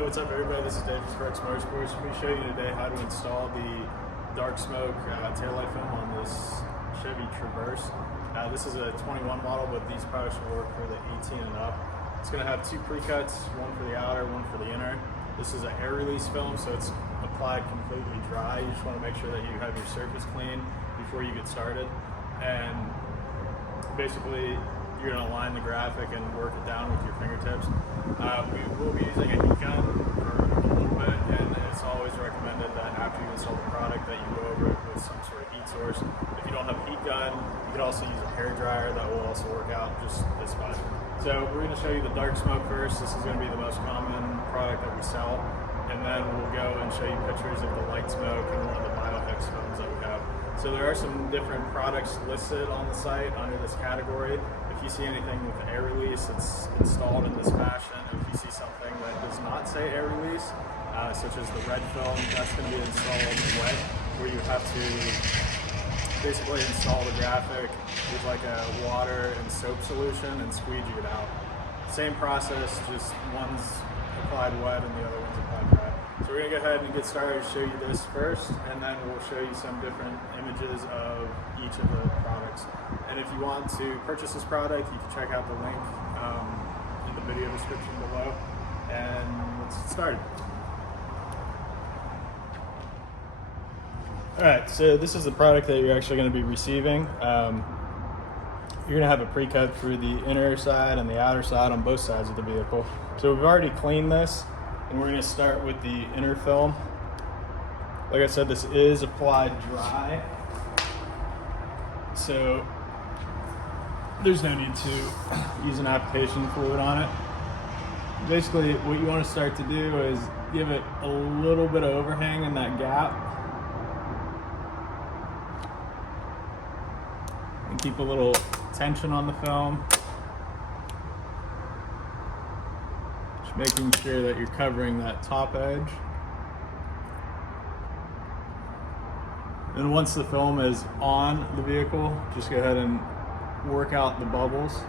Hey, what's up everybody? This is Dave from Crux Motorsports. I'm going to show you today how to install the dark smoke taillight film on this Chevy Traverse. This is a 21 model, but these products will work for the 18 and up. It's going to have two pre-cuts, one for the outer, one for the inner. This is an air release film, so it's applied completely dry. You just want to make sure that you have your surface clean before you get started. And basically, you're going to line the graphic and work it down with your fingertips. We will be using a heat gun for a little bit, and it's always recommended that after you install the product that you go over it with some sort of heat source. If you don't have a heat gun, you can also use a hair dryer. That will also work out just as fine. So we're going to show you the dark smoke first. This is going to be the most common product that we sell, and then we'll go and show you pictures of the light smoke and one of the biohex films that we have. So there are some different products listed on the site under this category. If you see anything with air release, it's installed in this fashion. If you see something that does not say air release, such as the red film, that's going to be installed wet, where you have to basically install the graphic with like a water and soap solution and squeegee it out. Same process, just one's applied wet and the other one's applied dry. So we're going to go ahead and get started, show you this first, and then we'll show you some different images of each of the products. And if you want to purchase this product, you can check out the link in the video description below. And let's get started. Alright, so this is the product that you're actually going to be receiving. You're going to have a pre-cut through the inner side and the outer side on both sides of the vehicle. So we've already cleaned this, and we're going to start with the inner film. Like I said, this is applied dry, so there's no need to use an application fluid on it. Basically, what you want to start to do is give it a little bit of overhang in that gap, and keep a little tension on the film. Just making sure that you're covering that top edge. And once the film is on the vehicle, just go ahead and work out the bubbles.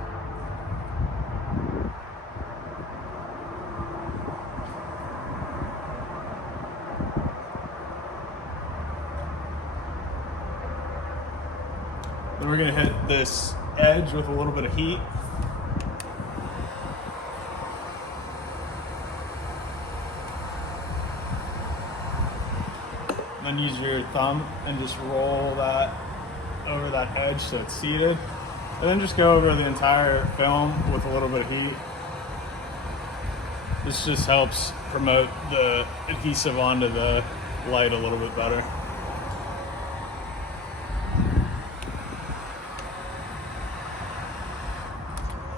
Then we're going to hit this edge with a little bit of heat. Then use your thumb and just roll that over that edge so it's seated. And then just go over the entire film with a little bit of heat. This just helps promote the adhesive onto the light a little bit better.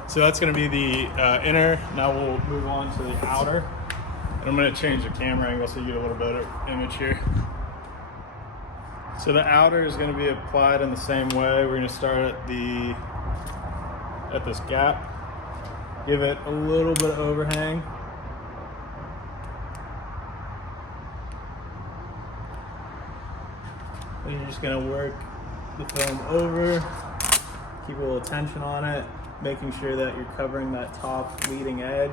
So that's going to be the inner. Now we'll move on to the outer. And I'm going to change the camera angle so you get a little better image here. So the outer is going to be applied in the same way. We're going to start at this gap. Give it a little bit of overhang. And you're just going to work the film over. Keep a little tension on it, making sure that you're covering that top leading edge.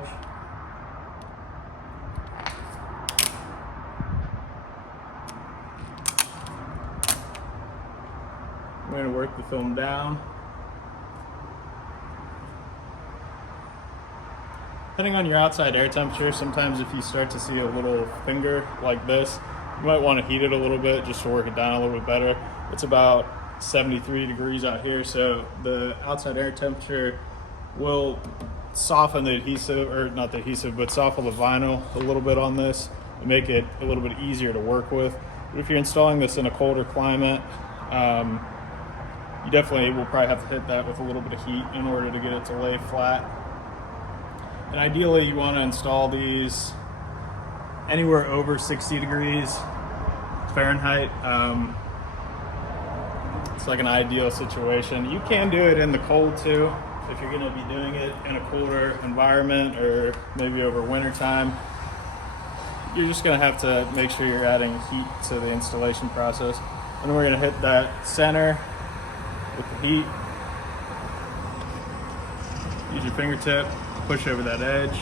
We're going to work the film down. Depending on your outside air temperature, sometimes if you start to see a little finger like this, you might want to heat it a little bit just to work it down a little bit better. It's about 73 degrees out here, so the outside air temperature will soften the adhesive, or not the adhesive, but soften the vinyl a little bit on this and make it a little bit easier to work with. But if you're installing this in a colder climate, you definitely will probably have to hit that with a little bit of heat in order to get it to lay flat. And ideally you want to install these anywhere over 60 degrees Fahrenheit. It's like an ideal situation. You can do it in the cold too, if you're going to be doing it in a cooler environment or maybe over winter time. You're just going to have to make sure you're adding heat to the installation process. And we're going to hit that center with the heat. Use your fingertip, push over that edge.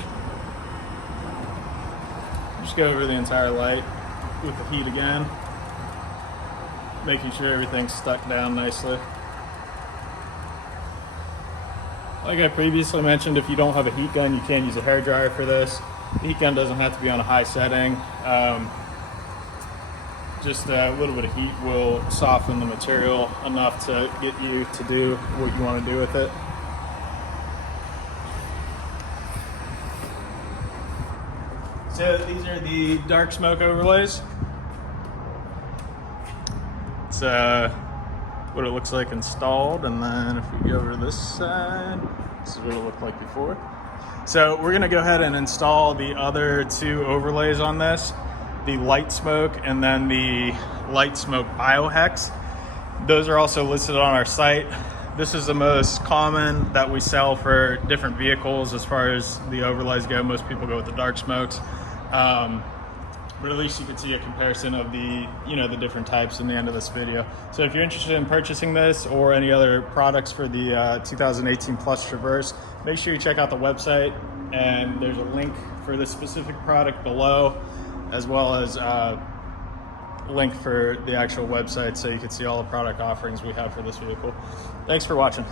go over the entire light with the heat again, making sure everything's stuck down nicely. Like I previously mentioned, if you don't have a heat gun, you can use a hair dryer for this. The heat gun doesn't have to be on a high setting. Just a little bit of heat will soften the material enough to get you to do what you want to do with it. So these are the dark smoke overlays. It's what it looks like installed, and then if we go over to this side, this is what it looked like before. So we're gonna go ahead and install the other two overlays on this, the light smoke and then the light smoke biohex. Those are also listed on our site. This is the most common that we sell for different vehicles as far as the overlays go. Most people go with the dark smokes. But at least you can see a comparison of the, the different types in the end of this video. So if you're interested in purchasing this or any other products for the 2018 Plus Traverse, make sure you check out the website, and there's a link for this specific product below, as well as a link for the actual website so you can see all the product offerings we have for this vehicle. Thanks for watching.